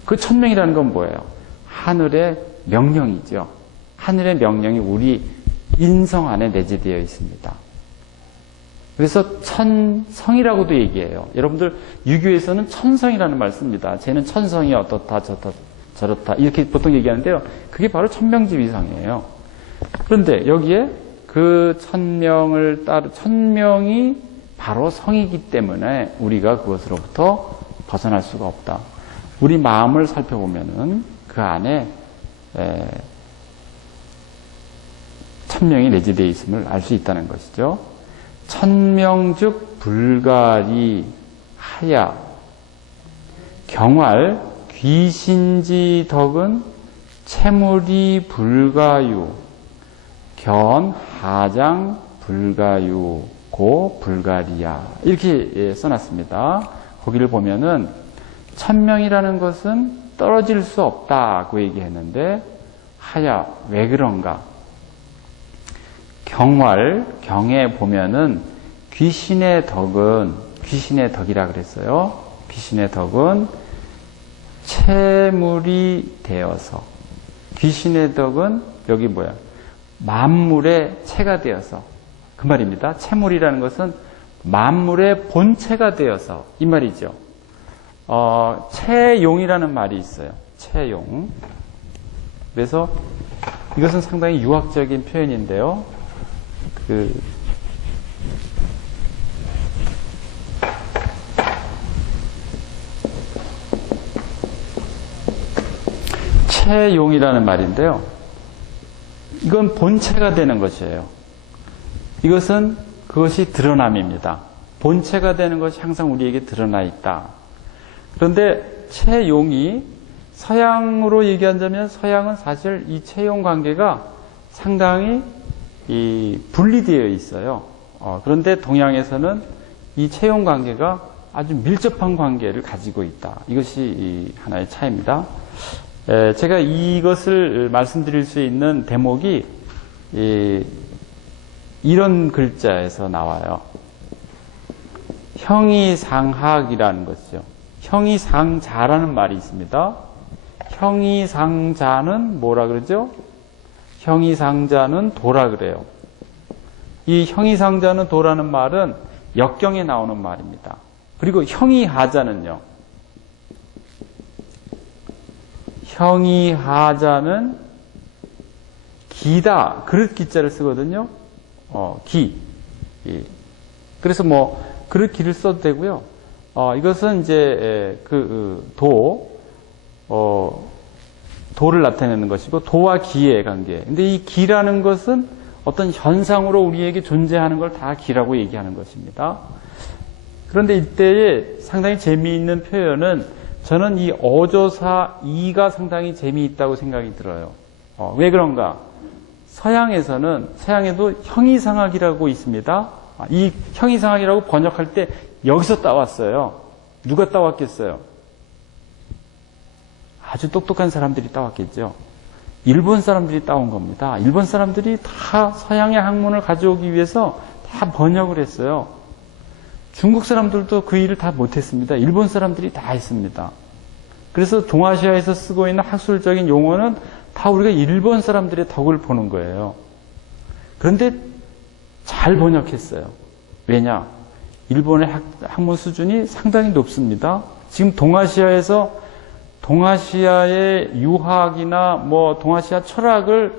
그 천명이라는 건 뭐예요? 하늘의 명령이죠. 하늘의 명령이 우리 인성 안에 내재되어 있습니다. 그래서 천성이라고도 얘기해요. 여러분들 유교에서는 천성이라는 말 씁니다. 쟤는 천성이 어떻다 저렇다 이렇게 보통 얘기하는데요. 그게 바로 천명지위성이에요. 그런데 여기에 그 천명이 바로 성이기 때문에 우리가 그것으로부터 벗어날 수가 없다. 우리 마음을 살펴보면은 그 안에 천명이 내재되어 있음을 알 수 있다는 것이죠. 천명즉 불가리 하야 경활 귀신지 덕은 채물이 불가유 견 하장 불가유 고 불가리야 이렇게 써놨습니다. 거기를 보면은 천명이라는 것은 떨어질 수 없다고 얘기했는데 하야 왜 그런가? 경에 보면은 귀신의 덕이라 그랬어요. 귀신의 덕은 채물이 되어서 귀신의 덕은 여기 뭐야? 만물의 체가 되어서 그 말입니다. 채물이라는 것은 만물의 본체가 되어서 이 말이죠. 채용이라는 말이 있어요. 채용. 그래서 이것은 상당히 유학적인 표현인데요. 채용이라는 말인데요. 이건 본체가 되는 것이에요. 이것은 그것이 드러남입니다. 본체가 되는 것이 항상 우리에게 드러나 있다. 그런데 채용이 서양으로 얘기한다면 서양은 사실 이 채용 관계가 상당히 분리되어 있어요. 그런데 동양에서는 이 채용 관계가 아주 밀접한 관계를 가지고 있다. 이것이 하나의 차이입니다. 제가 이것을 말씀드릴 수 있는 대목이 이런 글자에서 나와요. 형이상학이라는 것이죠. 형이상자라는 말이 있습니다. 형이상자는 뭐라 그러죠? 형이상자는 도라 그래요. 이 형이상자는 도라는 말은 역경에 나오는 말입니다. 그리고 형이하자는요. 형이하자는 기다, 그릇 기자를 쓰거든요. 기. 예. 그래서 뭐 그릇 기를 써도 되고요. 이것은 이제 도를 나타내는 것이고 도와 기의 관계. 근데 이 기라는 것은 어떤 현상으로 우리에게 존재하는 걸 다 기라고 얘기하는 것입니다. 그런데 이때에 상당히 재미있는 표현은 저는 이 어조사 이가 상당히 재미있다고 생각이 들어요. 왜 그런가? 서양에도 형이상학이라고 있습니다. 이 형이상학이라고 번역할 때 여기서 따왔어요. 누가 따왔겠어요? 아주 똑똑한 사람들이 따왔겠죠. 일본 사람들이 따온 겁니다. 일본 사람들이 다 서양의 학문을 가져오기 위해서 다 번역을 했어요. 중국 사람들도 그 일을 다 못했습니다. 일본 사람들이 다 했습니다. 그래서 동아시아에서 쓰고 있는 학술적인 용어는 다 우리가 일본 사람들의 덕을 보는 거예요. 그런데 잘 번역했어요. 왜냐? 일본의 학문 수준이 상당히 높습니다. 지금 동아시아의 유학이나 뭐 동아시아 철학을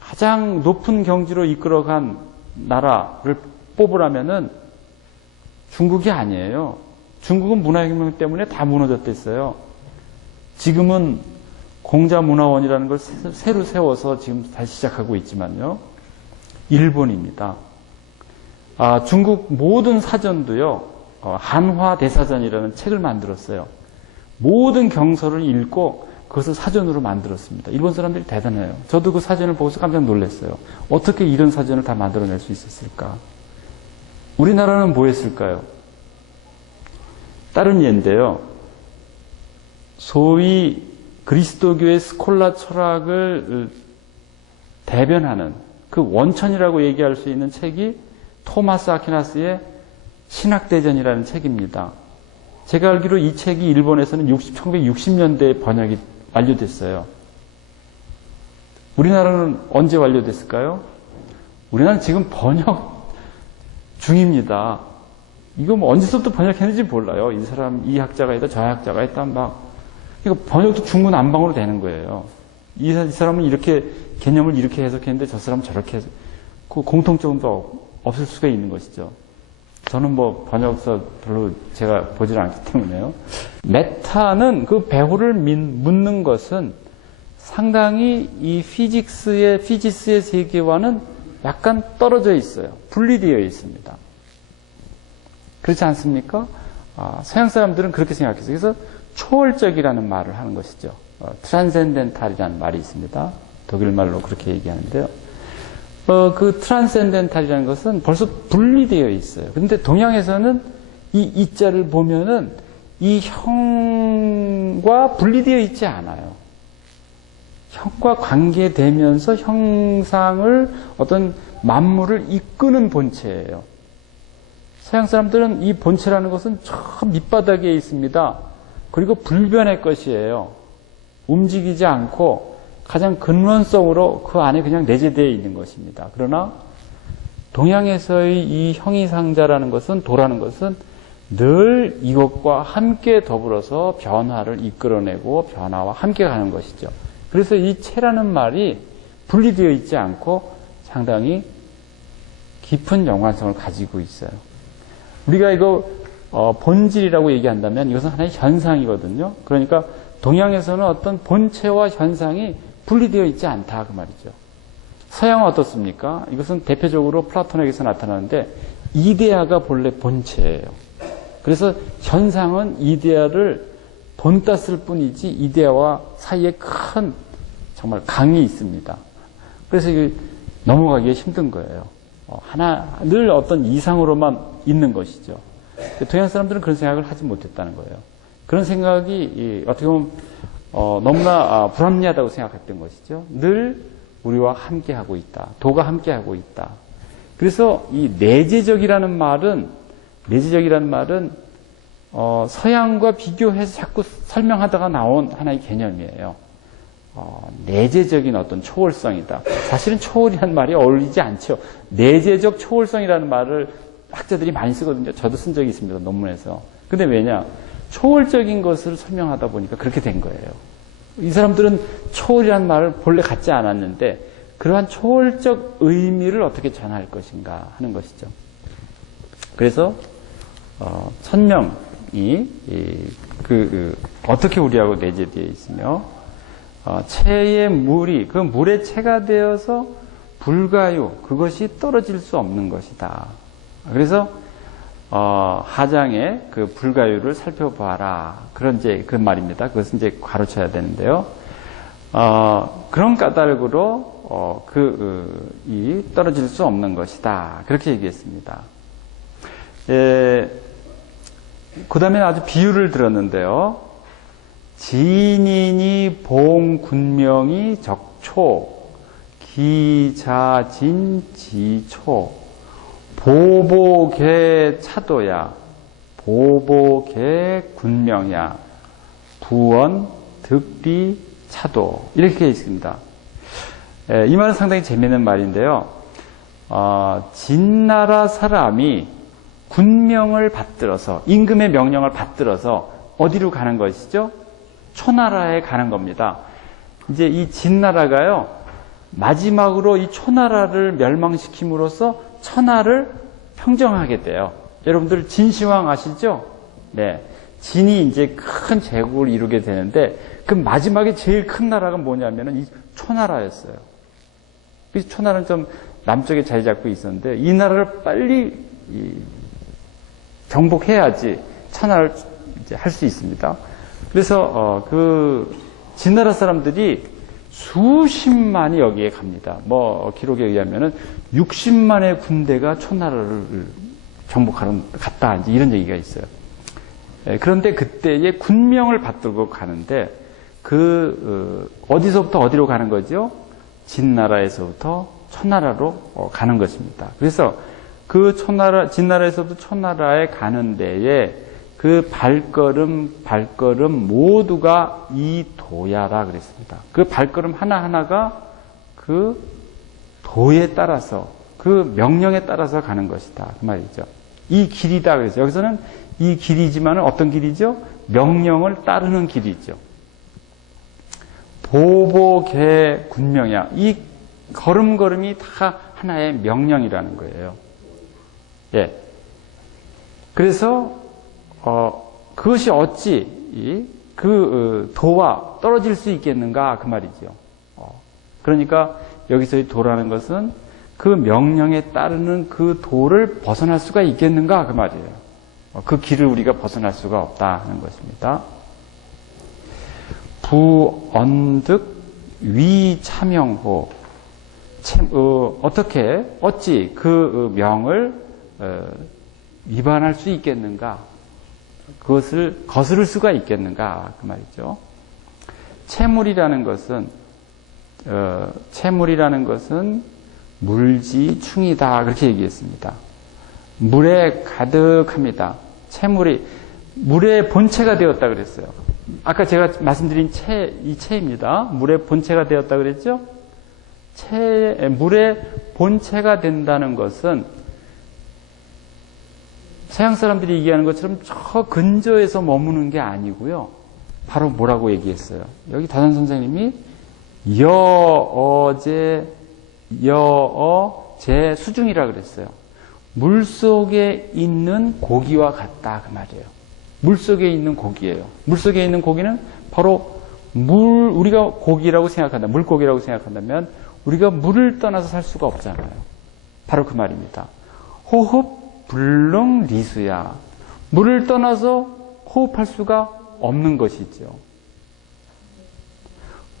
가장 높은 경지로 이끌어간 나라를 뽑으라면은 중국이 아니에요. 중국은 문화혁명 때문에 다 무너졌댔어요. 지금은 공자문화원이라는 걸 새로 세워서 지금 다시 시작하고 있지만요. 일본입니다. 중국 모든 사전도요. 한화대사전이라는 책을 만들었어요. 모든 경서를 읽고 그것을 사전으로 만들었습니다. 일본 사람들이 대단해요. 저도 그 사전을 보고서 깜짝 놀랐어요. 어떻게 이런 사전을 다 만들어낼 수 있었을까? 우리나라는 뭐 했을까요? 다른 예인데요. 소위 그리스도교의 스콜라 철학을 대변하는 그 원천이라고 얘기할 수 있는 책이 토마스 아퀴나스의 신학대전이라는 책입니다. 제가 알기로 이 책이 일본에서는 1960년대에 번역이 완료됐어요. 우리나라는 언제 완료됐을까요? 우리나라는 지금 번역 중입니다. 이거 뭐 언제부터 번역했는지 몰라요. 이 학자가 있다, 저 학자가 있다, 이거 번역도 중구난방으로 되는 거예요. 이 사람은 이렇게 개념을 이렇게 해석했는데 저 사람은 저렇게 해석. 그 공통점도 없을 수가 있는 것이죠. 저는 뭐 번역서 별로 제가 보질 않기 때문에요. 메타는 그 배후를 묻는 것은 상당히 이 피지스의 세계와는 약간 떨어져 있어요. 분리되어 있습니다. 그렇지 않습니까? 서양 사람들은 그렇게 생각해서 그래서 초월적이라는 말을 하는 것이죠. 트랜센덴탈이라는 말이 있습니다. 독일 말로 그렇게 얘기하는데요. 그 트랜센덴탈이라는 것은 벌써 분리되어 있어요. 그런데 동양에서는 이 자를 보면은 이 형과 분리되어 있지 않아요. 형과 관계되면서 형상을 어떤 만물을 이끄는 본체예요. 서양 사람들은 이 본체라는 것은 저 밑바닥에 있습니다. 그리고 불변의 것이에요. 움직이지 않고 가장 근원성으로 그 안에 그냥 내재되어 있는 것입니다. 그러나 동양에서의 이 형이상자라는 것은 도라는 것은 늘 이것과 함께 더불어서 변화를 이끌어내고 변화와 함께 가는 것이죠. 그래서 이 체라는 말이 분리되어 있지 않고 상당히 깊은 연관성을 가지고 있어요. 우리가 이거 본질이라고 얘기한다면 이것은 하나의 현상이거든요. 그러니까 동양에서는 어떤 본체와 현상이 분리되어 있지 않다 그 말이죠. 서양은 어떻습니까? 이것은 대표적으로 플라톤에게서 나타나는데 이데아가 본래 본체예요. 그래서 현상은 이데아를 본땄을 뿐이지 이데아와 사이에 큰 정말 강이 있습니다. 그래서 이게 넘어가기가 힘든 거예요. 늘 어떤 이상으로만 있는 것이죠. 동양 사람들은 그런 생각을 하지 못했다는 거예요. 그런 생각이 어떻게 보면 너무나 불합리하다고 생각했던 것이죠. 늘 우리와 함께하고 있다. 도가 함께하고 있다. 그래서 이 내재적이라는 말은 서양과 비교해서 자꾸 설명하다가 나온 하나의 개념이에요. 내재적인 어떤 초월성이다. 사실은 초월이라는 말이 어울리지 않죠. 내재적 초월성이라는 말을 학자들이 많이 쓰거든요. 저도 쓴 적이 있습니다. 논문에서. 근데 왜냐? 초월적인 것을 설명하다 보니까 그렇게 된 거예요. 이 사람들은 초월이라는 말을 본래 갖지 않았는데 그러한 초월적 의미를 어떻게 전할 것인가 하는 것이죠. 그래서 천명이 어떻게 우리하고 내재되어 있으며 체의 물이 그 물의 체가 되어서 불가유 그것이 떨어질 수 없는 것이다. 그래서 하장의 그 불가유를 살펴봐라. 그런 말입니다. 그것은 이제 가로쳐야 되는데요. 그런 까닭으로 이 떨어질 수 없는 것이다. 그렇게 얘기했습니다. 그 다음에 아주 비유를 들었는데요. 진인이 봉군명이 적초 기자진지초 보보개 차도야 보보개 군명야 부원 득리 차도 이렇게 있습니다. 이 말은 상당히 재미있는 말인데요. 진나라 사람이 군명을 받들어서 임금의 명령을 받들어서 어디로 가는 것이죠? 초나라에 가는 겁니다. 이제 이 진나라가요 마지막으로 이 초나라를 멸망시킴으로써 천하를 평정하게 돼요. 여러분들 진시황 아시죠? 네, 진이 이제 큰 제국을 이루게 되는데 그 마지막에 제일 큰 나라가 뭐냐면은 이 초나라였어요. 그래서 초나라는 좀 남쪽에 자리 잡고 있었는데 이 나라를 빨리 정복해야지 천하를 이제 할 수 있습니다. 그래서 그 진나라 사람들이 수십만이 여기에 갑니다. 뭐 기록에 의하면은 60만의 군대가 초나라를 정복하러 갔다 이제 이런 얘기가 있어요. 그런데 그때에 군명을 받들고 가는데 어디서부터 어디로 가는 거죠? 진나라에서부터 초나라로 가는 것입니다. 그래서 진나라에서부터 초나라에 가는 데에 그 발걸음 모두가 이 도야라 그랬습니다. 그 발걸음 하나하나가 그 도에 따라서 그 명령에 따라서 가는 것이다. 그 말이죠. 이 길이다 그래서 여기서는 이 길이지만 어떤 길이죠? 명령을 따르는 길이죠. 보보개 군명이야. 이 걸음걸음이 다 하나의 명령이라는 거예요. 예. 그래서 그것이 어찌 그 도와 떨어질 수 있겠는가 그 말이죠. 그러니까 여기서의 도라는 것은 그 명령에 따르는 그 도를 벗어날 수가 있겠는가 그 말이에요. 그 길을 우리가 벗어날 수가 없다 하는 것입니다. 부언득 위차명호 어찌 그 명을 위반할 수 있겠는가? 그것을 거스를 수가 있겠는가? 그 말이죠. 채물이라는 것은 물지충이다. 그렇게 얘기했습니다. 물에 가득합니다. 채물이 물의 본체가 되었다 그랬어요. 아까 제가 말씀드린 이 채입니다. 물의 본체가 되었다 그랬죠? 물의 본체가 된다는 것은 서양 사람들이 얘기하는 것처럼 저 근저에서 머무는 게 아니고요. 바로 뭐라고 얘기했어요? 여기 다산 선생님이 여어제 수중이라 그랬어요. 물속에 있는 고기와 같다 그 말이에요. 물속에 있는 고기예요. 물속에 있는 고기는 바로 우리가 고기라고 생각한다. 물고기라고 생각한다면 우리가 물을 떠나서 살 수가 없잖아요. 바로 그 말입니다. 호흡 불능 리수야. 물을 떠나서 호흡할 수가 없는 것이죠.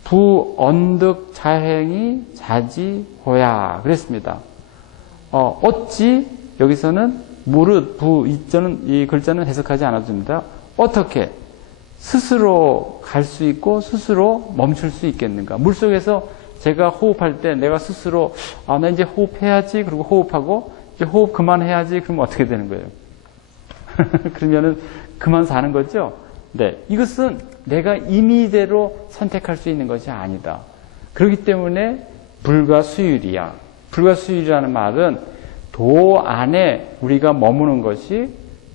부언득 자행이 자지호야 그랬습니다. 어찌 여기서는 무릇 이 글자는 해석하지 않아도 됩니다. 어떻게 스스로 갈 수 있고 스스로 멈출 수 있겠는가? 물속에서 제가 호흡할 때 내가 스스로 나 이제 호흡해야지 그리고 호흡하고 이제 호흡 그만해야지 그러면 어떻게 되는 거예요? 그러면은 그만 사는 거죠? 네, 이것은 내가 임의대로 선택할 수 있는 것이 아니다. 그렇기 때문에 불가수율이야. 불가수율이라는 말은 도 안에 우리가 머무는 것이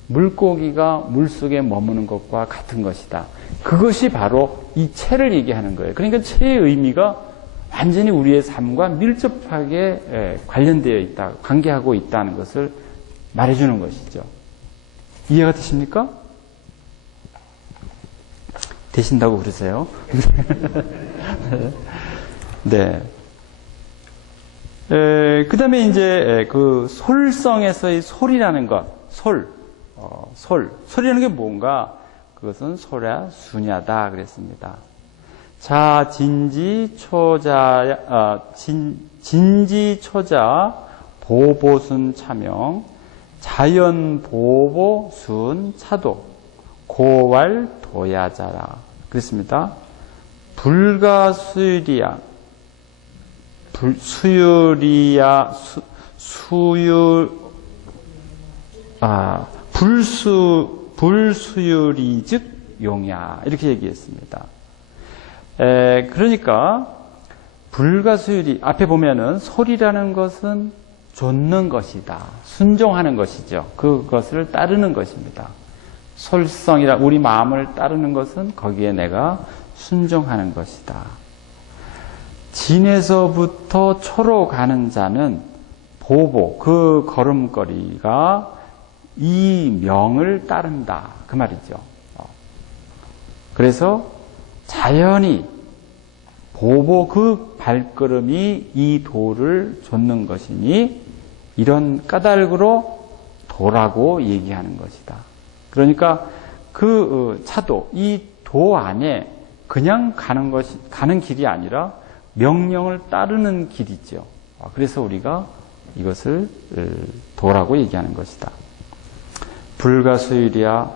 물고기가 물속에 머무는 것과 같은 것이다. 그것이 바로 이 채를 얘기하는 거예요. 그러니까 채의 의미가 완전히 우리의 삶과 밀접하게 관련되어 있다, 관계하고 있다는 것을 말해주는 것이죠. 이해가 되십니까? 되신다고 그러세요? 네. 그 다음에 이제 그 솔성에서의 솔이라는 것, 솔이라는 게 뭔가? 그것은 소랴, 수냐다 그랬습니다. 자, 진지초자, 보보순 차명, 자연보보순 차도, 고왈 도야자라 그랬습니다. 불가수유리야, 불수유리 즉 용야 이렇게 얘기했습니다. 그러니까 불가수유리 앞에 보면은 소리라는 것은 좇는 것이다, 순종하는 것이죠. 그것을 따르는 것입니다. 솔성이라 우리 마음을 따르는 것은 거기에 내가 순종하는 것이다. 진에서부터 초로 가는 자는 보보, 그 걸음걸이가 이 명을 따른다 그 말이죠. 그래서 자연히 보보 그 발걸음이 이 도를 좇는 것이니 이런 까닭으로 도라고 얘기하는 것이다. 그러니까 그 차도, 이 도 안에 그냥 가는 길이 아니라 명령을 따르는 길이죠. 그래서 우리가 이것을 도라고 얘기하는 것이다. 불가수일이야,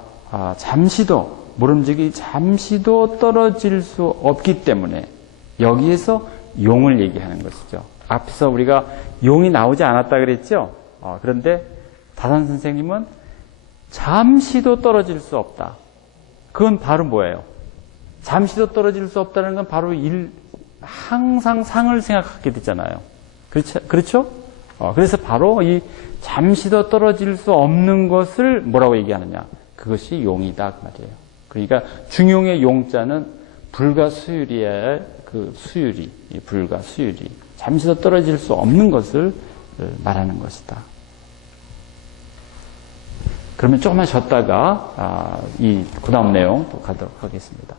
잠시도, 모름지기 잠시도 떨어질 수 없기 때문에 여기에서 용을 얘기하는 것이죠. 앞에서 우리가 용이 나오지 않았다 그랬죠? 그런데 다산 선생님은 잠시도 떨어질 수 없다. 그건 바로 뭐예요? 잠시도 떨어질 수 없다는 건 바로 항상 상을 생각하게 되잖아요. 그렇죠? 그래서 바로 이 잠시도 떨어질 수 없는 것을 뭐라고 얘기하느냐? 그것이 용이다 그 말이에요. 그러니까 중용의 용자는 불가수유리의 그 수유리, 불가수유리, 잠시도 떨어질 수 없는 것을 말하는 것이다. 그러면 조금만 쉬었다가 이 그다음 내용 또 가도록 하겠습니다.